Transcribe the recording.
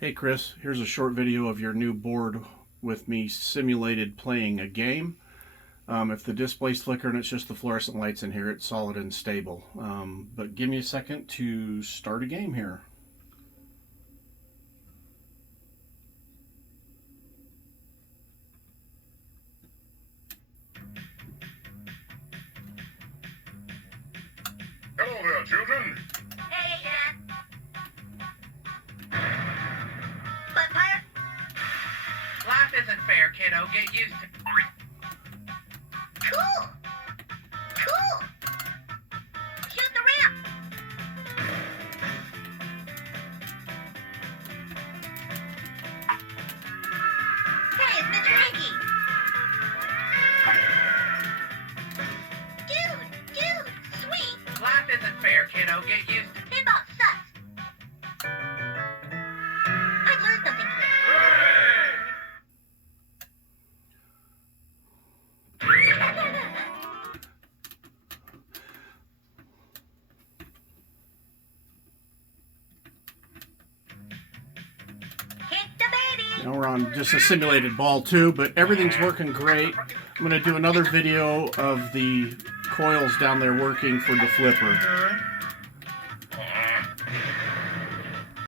Hey Chris, here's a short video of your new board with me simulated playing a game. If the display's flickering, it's just the fluorescent lights in here. It's solid and stable. But give me a second to start a game here. Hello there, children. Hey, Dad. But, Pirate, Life isn't fair, kiddo. Get used to it. cool. Cool. Shoot the ramp. Hey, it's Mr. Hanky. Dude, sweet. Life isn't fair, kiddo. Get used to it. Pinball sucks. I learned something today. Kick the baby. Now we're on just a simulated ball too, but everything's working great. I'm going to do another video of the coils down there working for the flipper.